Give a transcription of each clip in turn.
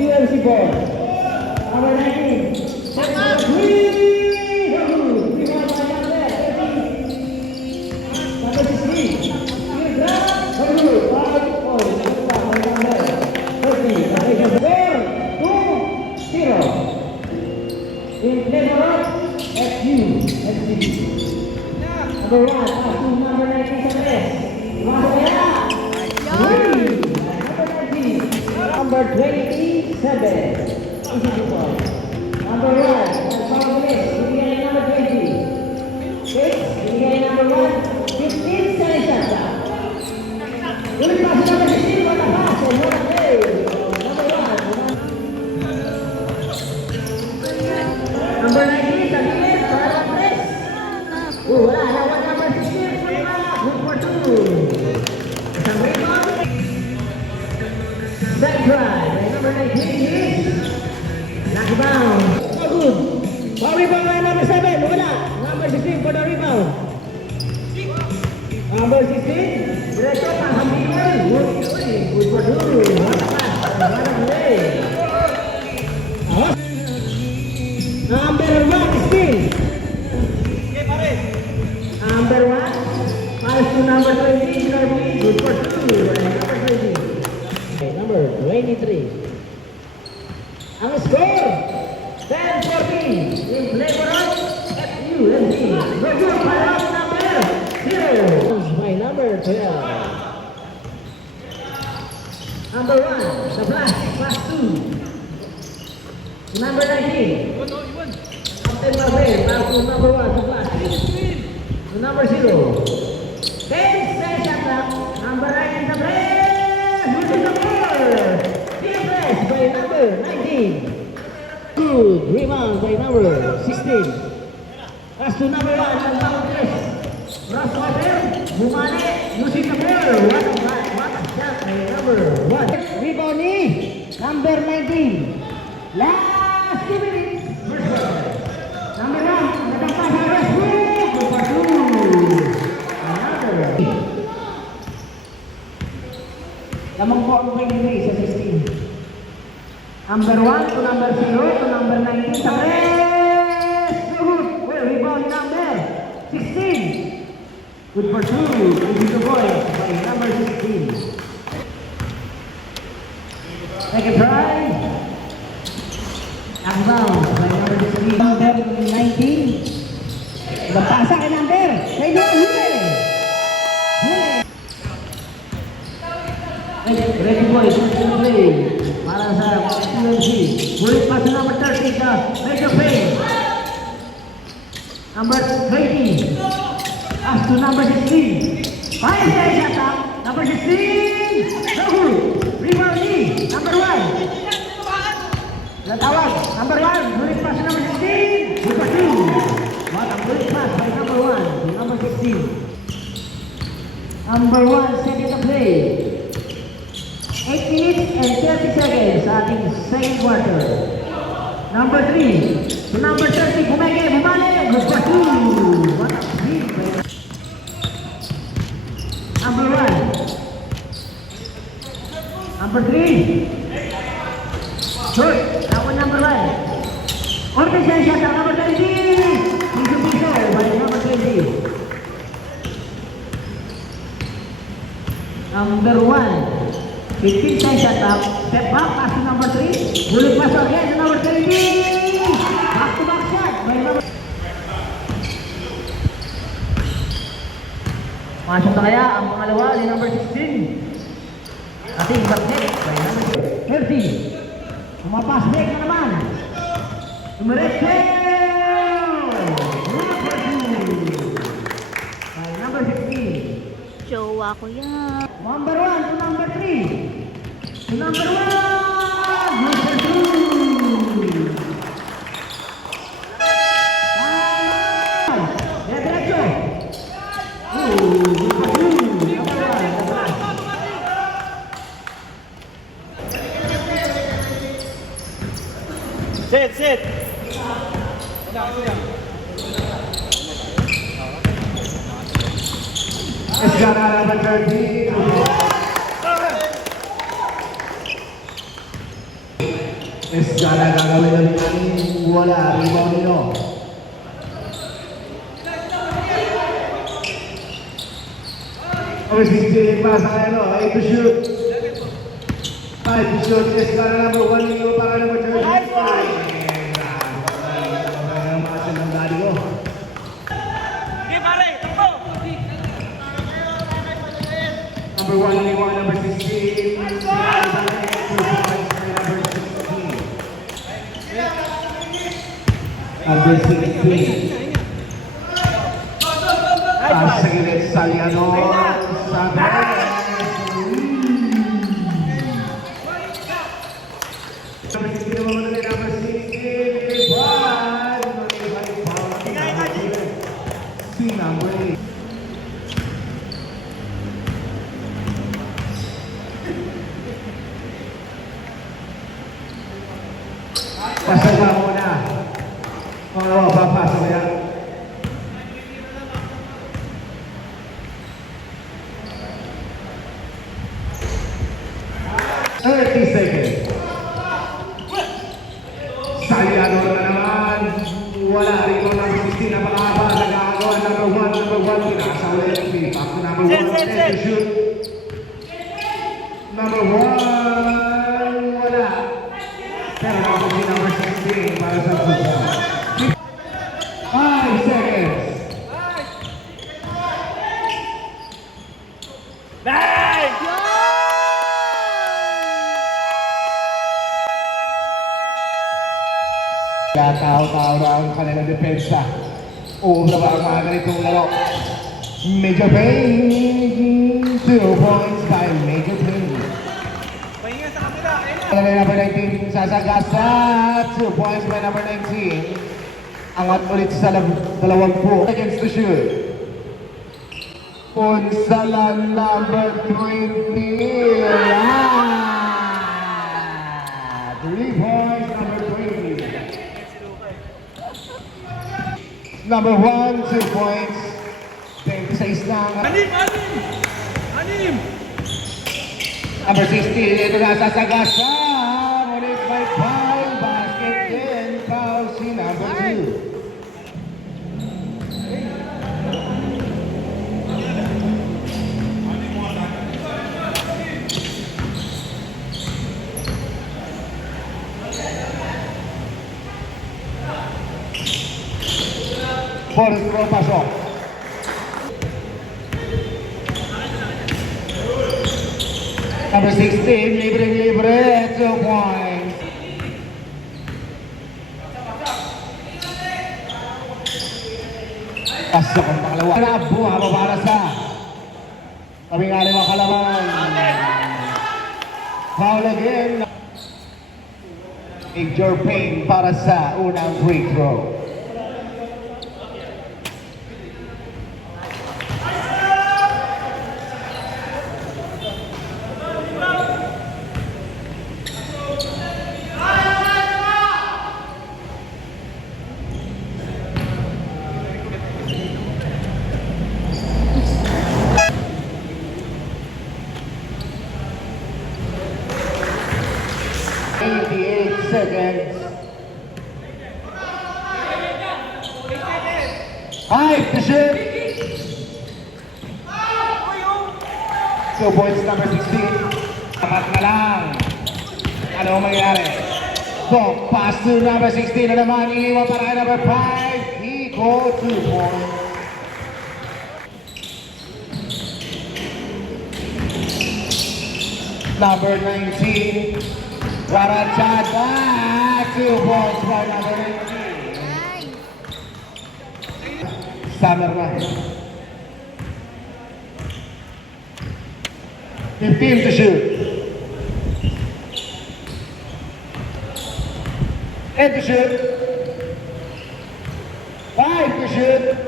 FUMC board. Number 19. Set up. Number 16. In flavor of FUMC. Number 1, pass to number 19 sa press. Number 27. Number 1, ibigay number 20. 6, ibigay number 1. 15, sa isa. Ulit pa sa number 16, wala pa. So, number 1. Number 19, sa gilid, para press. Wala, nawan number 16, good for 2. Isang rebound. Back drive, number 19, knockdown. Good. Power rebound by number 7, wala. Number 16 for the rebound. Number 16, diretso, panghambiwan. Good for 2. Number 1 still. Number 1, pass to number 20, good for 2. Number 20. Number 23. Ang score, 10-14. In flavor of FUMC. Review para number 0. By number 12. Number 1, the flash, pass 2. Number 19. Captain Mabel, pass to number 1, the flash. To number 0. 10 seconds up. Number 19, the play. By number 19. Good rebound by number 16. Pass to number 1 and number 3. Ross Water, Bumane, using the ball. What a shot by number 1. Rebound ni number 19. Last 2 minutes. Number 1, nagtampas sa Westbrook. Number 2. Lamang po ang pag-ibig sa 16. Number 1 to number 0 to number 19 sa press. Good. Well, rebound number 16. Good for 2. Easy to boy by number 16. Second try. Knockdown by number 16. Number 19. Napasa kay number. Kay huli. Ready boys, play. Para sa FUMC. Ulit pa sa number 30 ka. Make a play. Number 20. Pass to number 16. Five days attack. Number 16. Rahul. Rebound ni. Number 1. Natawag. Number 1. Ulit pa sa number 16. Number 2. What a good pass by number 1. Number 16. Number 1 setting the play. 8 minutes and 30 seconds sa ating second quarter. Number 3. To number 30, Bumeke, Bumale, good for 2. What a big play. Number 1. Number 3. Short. That one number 1. Orte siya siya sa number 20. Piso by number 20. Number 1. 15 times shot up, step back, pass to number 3, bulit pass again to number 30, back to back shot by number. Masok na kaya ang pangalawa ni number 16. Ating basket by number 30. Kumapas break na naman. Numerit 10. By number 16. Jowa ko yan. Number 1 to number 3. To number 1. Number 2. Diretso. Sit. Secara berarti Gala gagawin ng wala, rebound nyo. Over 16, pass ang ano, 8 to shoot. 5 to shoot, yes, para number 1 nyo, para number 35. Number 1, number 16. Number 16. Sa gilid, Saliano. Sa number 16 naman ulit, number 16. Si number 8. Pasok na muna. Pangalawa, papasok yan. Seconds. Saliano na naman. Wala rito ng 16 na pakaba. Nagkakawa number 1. Kinasa ulit ang feedback. Number 1, shoot. Number 1, wala. Pero nakapagin number 16 para sa susa. 5 seconds. Tao-tao na ang kanilang depensa. Ubra ba ang mga ganitong laro? Major Payne. 2 points by Major Payne. Number 19, Sasagasa. 2 points by number 19. Angat ulit sa 20 against the shoot. Punsalan number 20. 3 points, number 20. Number 1, 2 points. 26 lang. Anim! Number 16, ito na sa Sagasa. Ulit by foul, basket din. Foul si number 2. Forrest Roll pasok. Number 16, libre, 2 points. Pasok ang pangalawa. Buha pa para sa kaming alim ang kalaban. Foul again. Major Payne para sa unang free throw. Seconds. 5 to shoot. 2 points, number 16. Tapat na lang. Ano mangyari? So, pass to number 16 na naman. Iniwan para kay number 5. Hiko, 2 points. Number 19. Warachada, 2 points by number 19. Summer na. 15 to shoot. 8 to shoot. 5 to shoot.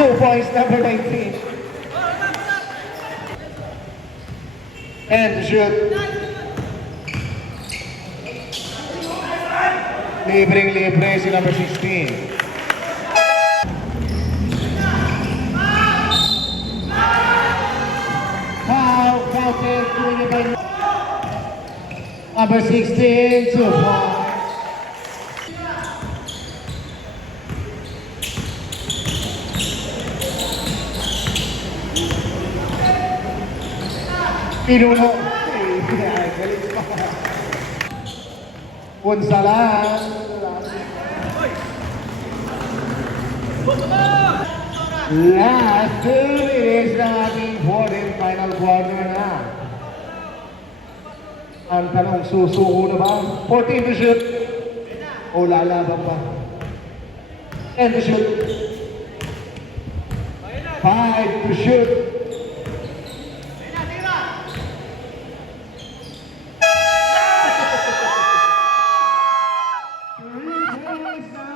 2 points, number 19. And to shoot. Libreng-libre si number 16. Foul, counted, 20 by Number 16, 2 points. Pinuno. Punsa lang. Last 2 minutes ng ating 14th final quarter na. Ang tanong, susuko na ba? 14 to shoot. O lalaban pa? 10 to shoot. 5 to shoot. Three points now